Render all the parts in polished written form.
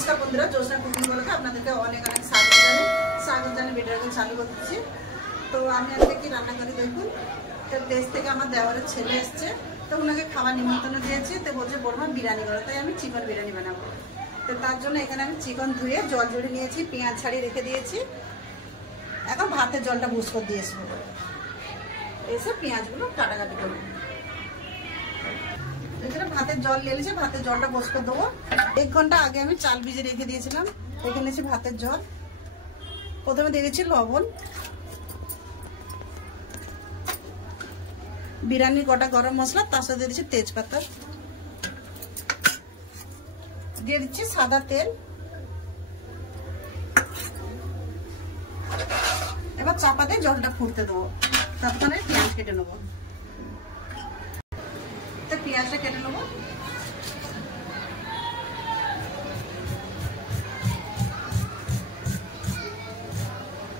नमस्कार बंधुरा जोशना कुकिंग ब्लगे आपनादेरके अनेक अनेक स्वागत जानिয়ে ভিডিওটা চালু করতেছি। তো আমি আজকে কি রান্না করি দেখুন। তো দেশ থেকে আমার দেওরের ছেলে এসেছে, তো ওনাকে খাবার নিমন্ত্রণ দিয়েছি। তো বলছে বড়মা বিরিয়ানি করো, তাই আমি চিকেন বিরিয়ানি বানাবো। তো তার জন্য এখানে আমি চিকেন ধুয়ে জল ঝরিয়ে নিয়েছি, পেঁয়াজ ছাড়িয়ে রেখে দিয়েছি। এখন ভাতের জলটা বুস করে দিয়ে আসবো, এসে পেঁয়াজগুলো কাটাকাটি করবো। এখানে ভাতের জল লেগেছে, ভাতের জলটা বস করে দেবো। 1 ঘন্টা আগে আমি চাল ভিজে রেখে দিয়েছিলাম। এখানে এসে ভাতের জল, প্রথমে দিয়ে দিচ্ছি লবণ, বিরিয়ানির গোটা গরম মশলা, তার সাথে দিয়ে দিচ্ছি তেজপাতা, দিয়ে দিচ্ছি সাদা তেল। এবার চাপা দিয়ে জলটা ফুটতে দেবো, ততক্ষণে পেঁয়াজ কেটে নেবো। তো পেঁয়াজটা কেটে নেবো।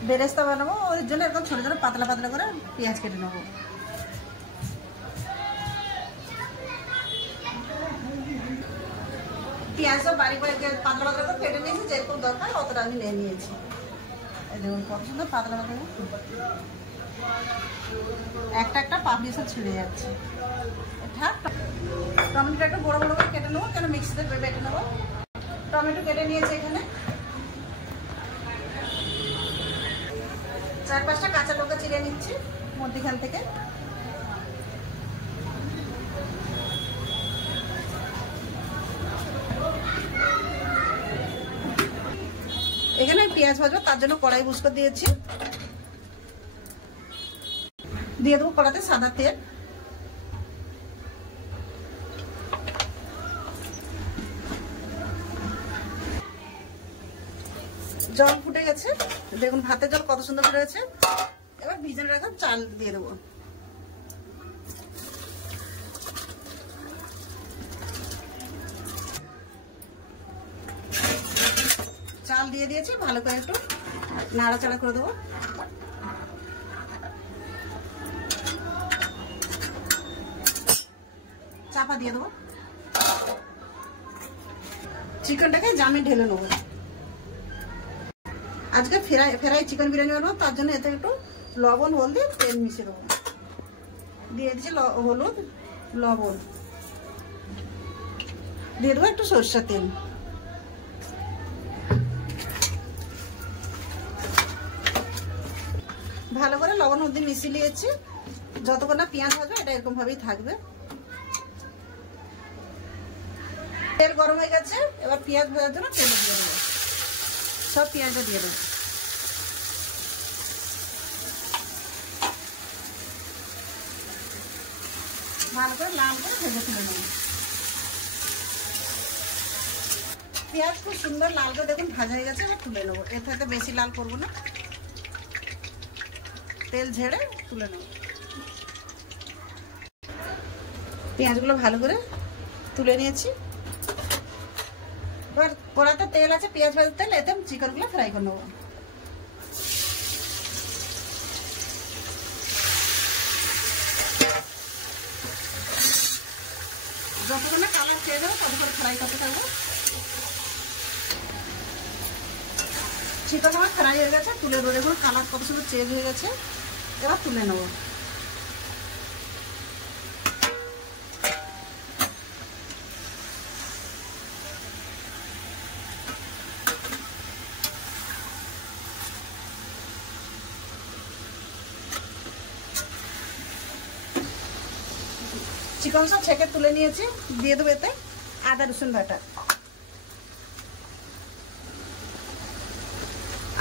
বেরেস্তা বানাবো, ওই জন্য একদম ছোট ছোট পাতলা পাতলা করে পেঁয়াজ কেটে নেবো। পেঁয়াজটা বাড়ি বাড়ি পাতলা পাতলা করে কেটে নিয়েছি, যেরকম দরকার অতটা আমি নিয়ে নিয়েছি। এই দেখুন কত সুন্দর পাতলা পাতলা, একটা একটা পাপড়ি সব ছিঁড়ে যাচ্ছে। টমেটোটা একটু বড় বড় করে কেটে নেবো, কেন মিক্সিতে বেটে নেবো। টমেটো কেটে নিয়েছি এখানে। 4-5টা কাঁচা লঙ্কা চিড়ে নিচ্ছি মধ্যখান থেকে। এখানে পেঁয়াজ ভাজবো, তার জন্য কড়াই বুস করে দিয়েছি। দিয়ে দেবো কড়াতে সাদা তেল, জল ফুটে গেছে। দেখুন ভাতের জল কত সুন্দর ফুটে গেছে। এবার ভিজে রাখা চাল দিয়ে দেবো। চাল দিয়ে দিয়েছি, ভালো করে একটু নাড়াচাড়া করে দেবো। চাপা দিয়ে দেবো। চিকেনটাকে জামে ঢেলে নেবো। আজকে ফ্রাই চিকেন বিরিয়ানি বানাবো, তার জন্য এতে একটু লবণ হলদি তেল মিশিয়ে দেবো। দিয়ে দিচ্ছি হলুদ লবণ, দিয়ে দেবো একটু সরষের তেল। ভালো করে লবণ হলদি মিশিয়ে নিয়েছি। যতক্ষণ না পেঁয়াজ ভাজবে এটা এরকম ভাবেই থাকবে। তেল গরম হয়ে গেছে, এবার পেঁয়াজ ভাজার জন্য তেল দিয়ে দেবো। সব পেঁয়াজটা দিয়ে দেবো। ভালো করে লাল করে ভেজে তুলে নেব। পেঁয়াজ খুব সুন্দর লাল করে দেখুন ভাজা হয়ে গেছে, এবার তুলে নেবো। এর থেকে বেশি লাল করবো না, তেল ঝেড়ে তুলে নেব। পেঁয়াজগুলো ভালো করে তুলে নিয়েছি। এবার কড়াতে তেল আছে, পেঁয়াজ ভাজার তেল, এতে চিকেনগুলো ফ্রাই করে নেবো। যতক্ষণ না কালার চেঞ্জ হবে ততক্ষণ ফ্রাই করতে থাকবো। চিকেন আমার ফ্রাই হয়ে গেছে, তুলে দেবো। দেখুন কালার কত সুন্দর চেঞ্জ হয়ে গেছে, এবার তুলে নেবো। চিকেন সব ছেঁকে তুলে নিয়েছি, দিয়ে দেবো এতে আদা রসুন বাটা।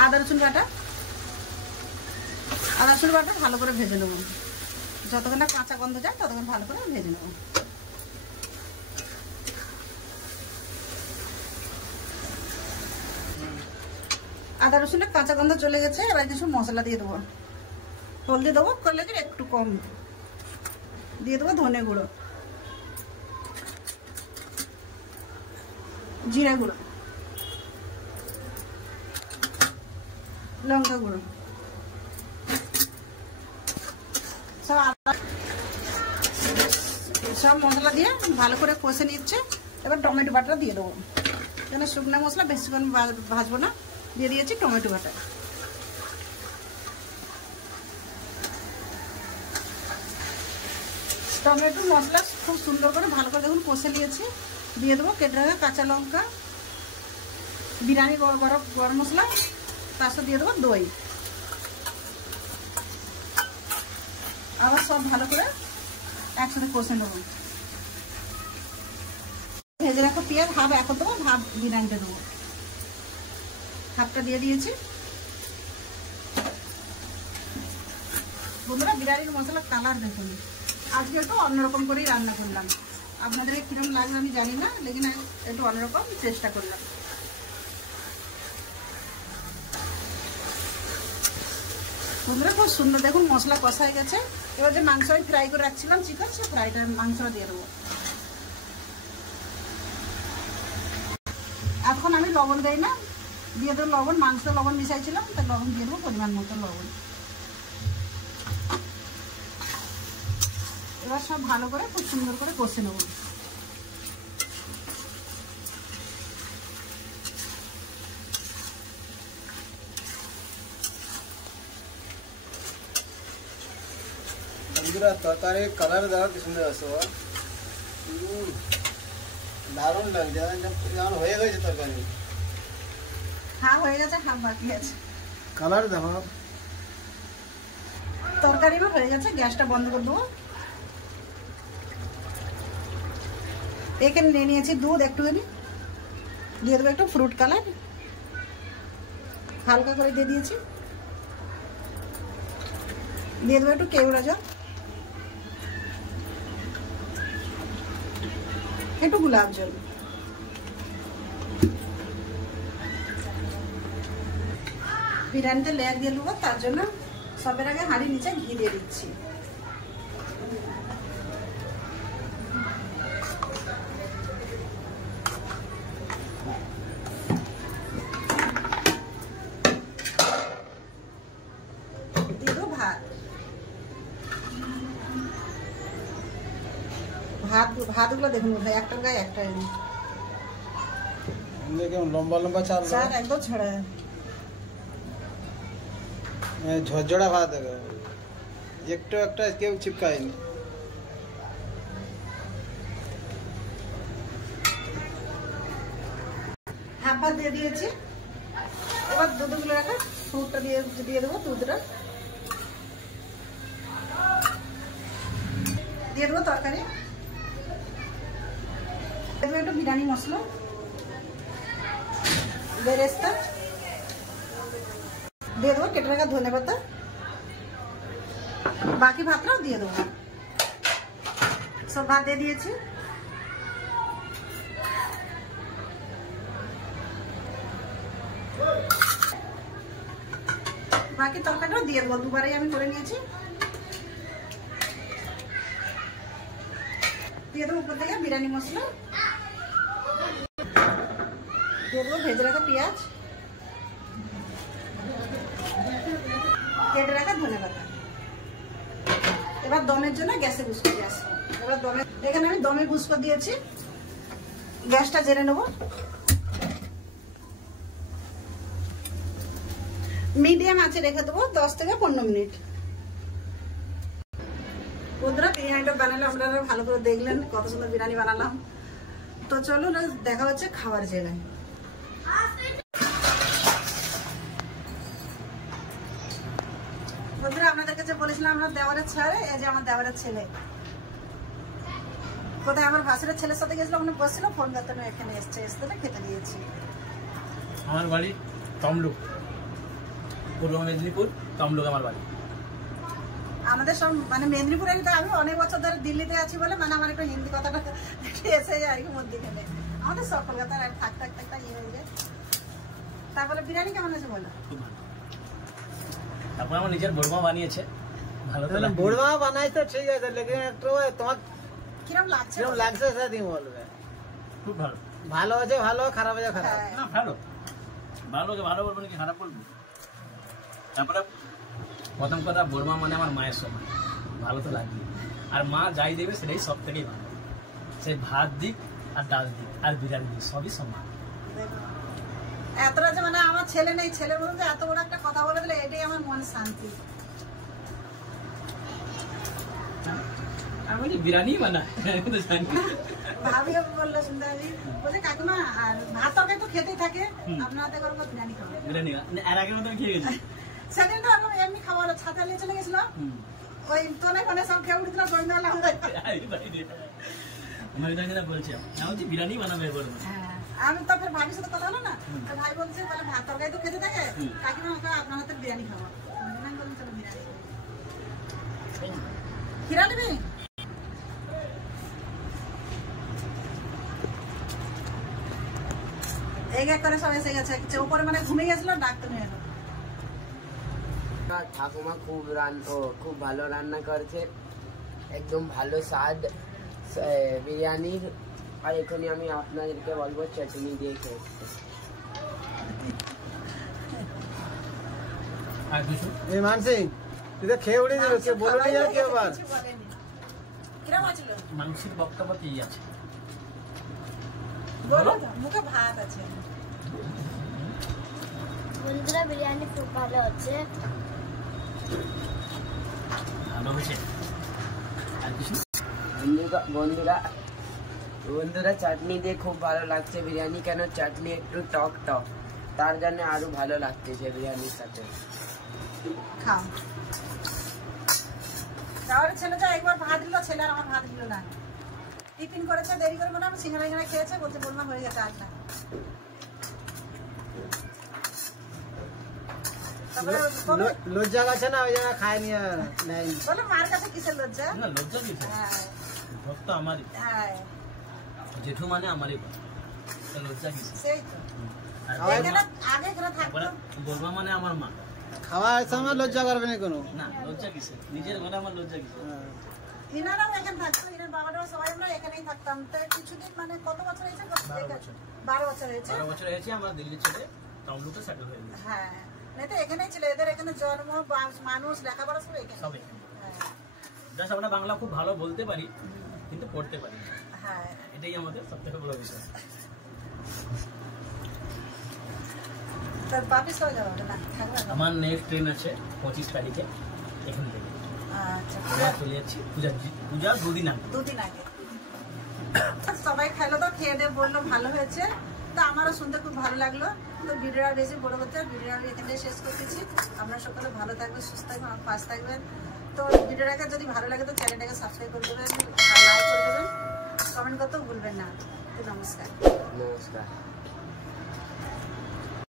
আদা রসুন বাটা ভালো করে ভেজে নেব। যতক্ষণ না কাঁচা গন্ধ যায় ততক্ষণ ভালো করে ভেজে নেব। আদা রসুনের কাঁচা গন্ধ চলে গেছে। এবার কিছু মশলা দিয়ে দেবো। হলদি দেবো, করলে একটু কম দিয়ে দেবো। ধনে গুঁড়ো, জিরা গুঁড়ো, লঙ্কা গুঁড়ো, সব মশলা দিয়ে ভালো করে কষে নিচ্ছে। এবার টমেটো বাটা দিয়ে দেবো। কেন শুকনো মশলা বেশিক্ষণ ভাজবো না। দিয়ে দিয়েছি টমেটো বাটা। টমেটো মশলা খুব সুন্দর করে ভালো করে দেখুন কষে নিয়েছি। দিয়ে দেবো কেটে রাখা কাঁচা লঙ্কা, বিরিয়ানি গরম মশলা, তার সাথে দিয়ে দেবো দই। আবার সব ভালো করে একসাথে কষে নেব। ভেজে রাখো পেঁয়াজ হাফ এখন দেবো, হাফ বিরিয়ানিটা দেবো। হাফটা দিয়ে দিয়েছি। বন্ধুরা বিরিয়ানির মশলা কালার দেখুন, আজকে একটু অন্যরকম করেই রান্না করলাম। আপনাদের কিরকম লাগবে আমি জানি না, লেকিন একটু অন্যরকম চেষ্টা করলাম। বন্ধুরা খুব সুন্দর দেখুন মশলা কষা হয়ে গেছে। এবার যে মাংস আমি ফ্রাই করে রাখছিলাম চিকেন, সে ফ্রাইটা মাংসটা দিয়ে দেবো। এখন আমি লবণ দেই না, দিয়ে দেবো লবণ। মাংস লবণ মিশাইছিলাম, তাই লবণ দিয়ে দেবো পরিমাণ মতো লবণ। এবার সব ভালো করে খুব সুন্দর করে কষে নেব। তরকারি কালার দাও কি সুন্দর আসো, দারুণ লাগছে। যেমন হয়ে গেছে তরকারি, হাফ হয়ে গেছে হাফ বাকি আছে। কালার দেখো তরকারি হয়ে গেছে, গ্যাসটা বন্ধ করে দেবো। এখানে নিয়ে নিয়েছি দুধ একটুখানি, দিয়ে দেবো একটু ফ্রুট কালার হালকা করে দিয়ে দিয়েছি। দিয়ে দেবো একটু কেওড়া জল, একটু গোলাপ জল। বিরিয়ানিতে লেয়ার দিয়ে নেবো, তার জন্য সবের আগে হাঁড়ির নিচে ঘি দিয়ে দিচ্ছি। দিয়ে দেবো ভাতগুলো দেখুন একটা গায়ে একটা লম্বা লম্বা চাল একদম ছড়া ঝরঝরা ভাত দেবে, একটু একটা কেউ চিপকায়নি। হাফ ভাত দিয়ে দিয়েছি। এবার দুধগুলো রাখা ফ্রুটটা দিয়ে দেবো, দুধটা দিয়ে দেবো। তরকারি দেবো একটু বিরিয়ানি মশলা, বেরেস্তা দিয়ে দেবো, কেটে রাখা ধনে পাতা, বাকি ভাতটাও দিয়ে দেবো। সব ভাত দিয়ে দিয়েছি। বাকি তরকারিটাও দিয়ে দেবো, দুবারই আমি করে নিয়েছি। দিয়ে দেবো উপর থেকে বিরিয়ানি মশলা, দিয়ে দেবো ভেজে রাখা পেঁয়াজ, কেটে রাখা ধনে পাতা। এবার দমের জন্য গ্যাসে বুস করে আসবো। এবার এখানে আমি দমে বুস করে দিয়েছি। গ্যাসটা জেনে নেবো। মিডিয়াম আঁচে রেখে দেবো 10 থেকে 15 মিনিট। বন্ধুরা বিরিয়ানিটা বানালে আপনারা ভালো করে দেখলেন কত সুন্দর বিরিয়ানি বানালাম। তো চলো দেখা হচ্ছে খাবার জায়গায়। বন্ধুরা আপনাদের কাছে বলেছিলাম আমার দেওয়ারের ছেলে, এই যে আমার দেওয়ারের ছেলে। কোথায় আমার ভাসুরের ছেলের সাথে গেছিলাম, উনি বসছিল ফোন করতে, এখানে এসছে, এসে খেতে দিয়েছি। আমার বাড়ি তমলুক, পূর্ব মেদিনীপুর তমলুক আমার বাড়ি। আমাদের সব মানে মেদিনীপুরে, আমি অনেক বছর ধরে দিল্লিতে আছি বলে মানে আমার একটু হিন্দি কথাটা এসে যায় আর কি মধ্যখানে। আমাদের সব কলকাতার থাক ইয়ে হয়ে যায়। তারপরে বিরিয়ানি কেমন আছে বলো? তারপর আমার নিজের বড়মা বানিয়েছে, ভালো তো লাগে। বড়মা বানাই তো ঠিক আছে, লেকিন একটু তোমার কিরকম লাগছে? কিরকম লাগছে সেটা তুমি বলবে। খুব ভালো। ভালো আছে ভালো, খারাপ আছে খারাপ। না ভালো, ভালোকে ভালো বলবো নাকি খারাপ বলবো? তারপরে প্রথম কথা, বড়মা মানে আমার মায়ের সমান, ভালো তো লাগবে। আর মা যাই দেবে সেটাই সব থেকেই ভালো। সে ভাত দিক আর ডাল দিক আর বিরিয়ানি দিক সবই সমান। দেখো এতটা যে মানে আমার ছেলে নেই, ছেলে বলুন যে এত বড় একটা কথা বলে দিলে এটাই আমার মন শান্তি। আমি বিরিয়ানি বানাই আমি তো জানি। ভাবি বললো শুনতে আমি বলছে কাকিমা আর ভাত তরকারি তো খেতেই থাকে, আপনার হাতে করে বিরিয়ানি খাবো। বিরিয়ানি আর আগের মতো খেয়ে গেছি। সেদিন তো আমি এমনি খাবার ছাতা নিয়ে চলে গেছিল, ওই তোনে ফোনে সব খেয়ে উঠেছিল গোয়েন্দালা আমি তো বলছি আমি তো বিরিয়ানি বানাবে বলবো। হ্যাঁ আমি তো ফের ভাবির সাথে কথা হলো না, তো ভাই বলছে বলে ভাত তরকারি তো খেতে থাকে, কাকিমা আপনার হাতে বিরিয়ানি খাবো। আমি বললাম চলো বিরিয়ানি খিরা নেবে। এক এক করে সব এসে গেছে, উপরে মানে ঘুমিয়ে গেছিল, ডাকতে নিয়ে এলো। ঠাকুমা খুব ভালো রান্না করছে, একদম ভালো স্বাদ বিরিয়ানির। আর এখানে আমি আপনাদেরকে বলবো চাটনি দিয়ে খেয়েছি। আর কিছু এই মানসি তুই তো খেয়ে উড়ে দিল, কেউ বলে নিয়ে যাবে, কেউ বার কিরম আছিল মাংসের বক্তব্য কি আছে বলো, মুখে ভাত আছে। বন্ধুরা বিরিয়ানি খুব ভালো হচ্ছে। ভালো হয়েছে। আর কিছু বন্ধুরা চাটনি দিয়ে খুব ভালো লাগছে বিরিয়ানি, কেন চাটনি একটু টক টক, তার জন্য আরো ভালো লাগতেছে বিরিয়ানির সাথে। খাও তাহলে ছেলেটা একবার ভাত দিল, ছেলে আর আমার ভাত দিল না, টিফিন করেছে দেরি করবো না, সিঙ্গারা সিঙ্গারা খেয়েছে, বলছে বললাম হয়ে গেছে আজ না। লজ্জা আছে না, ওই জায়গায় খায় নিয়ে নেয়। বলে মার কাছে কিসের লজ্জা? না লজ্জা দিছে হ্যাঁ ভক্ত আমারই, হ্যাঁ জেঠু মানে আমারই লজ্জা কিসে। সেই তো এখানে আগে এখানে থাকতো, বলবা মানে আমার মা, খাওয়ার সময় লজ্জা করবে না কোনো। না লজ্জা কিসে, নিজের ঘরে আমার লজ্জা কিসে। ইনারাও এখানে থাকতো, ইনার বাবাটাও সবাই আমরা এখানেই থাকতাম। তো কিছুদিন মানে কত বছর হয়েছে? 12 বছর হয়েছে। 12 বছর হয়েছে আমরা দিল্লি ছেড়ে তমলুকে সেটেল হয়ে গেছি। হ্যাঁ না তো এখানেই ছিল, এদের এখানে জন্ম, মানুষ, লেখাপড়া সব এখানে। সব এখানে। হ্যাঁ জাস্ট আমরা বাংলা খুব ভালো বলতে পারি কিন্তু পড়তে পারি না, হ্যাঁ এটাই আমাদের সবথেকে বড় বিষয়। তার বাপি সরে যাবো না, থাকবে না। আমার নেক্সট ট্রেন আছে 25 তারিখে এখান থেকে। আচ্ছা আমরা চলে যাচ্ছি পূজার 2 দিন আগে। 2 দিন আগে সবাই খেলো, তো খেয়ে দিয়ে বললো ভালো হয়েছে, তো আমারও শুনতে খুব ভালো লাগলো। তো ভিডিওটা বেশি বড় করতে, ভিডিওটা এখানে শেষ করতেছি। আপনারা সকলে ভালো থাকবেন, সুস্থ থাকবেন, আমার পাশে থাকবেন। তো ভিডিওটাকে যদি ভালো লাগে তো চ্যানেলটাকে সাবস্ক্রাইব করে দেবেন, লাইক করে দেবেন, কমেন্ট করতেও ভুলবেন না। তো নমস্কার। নমস্কার।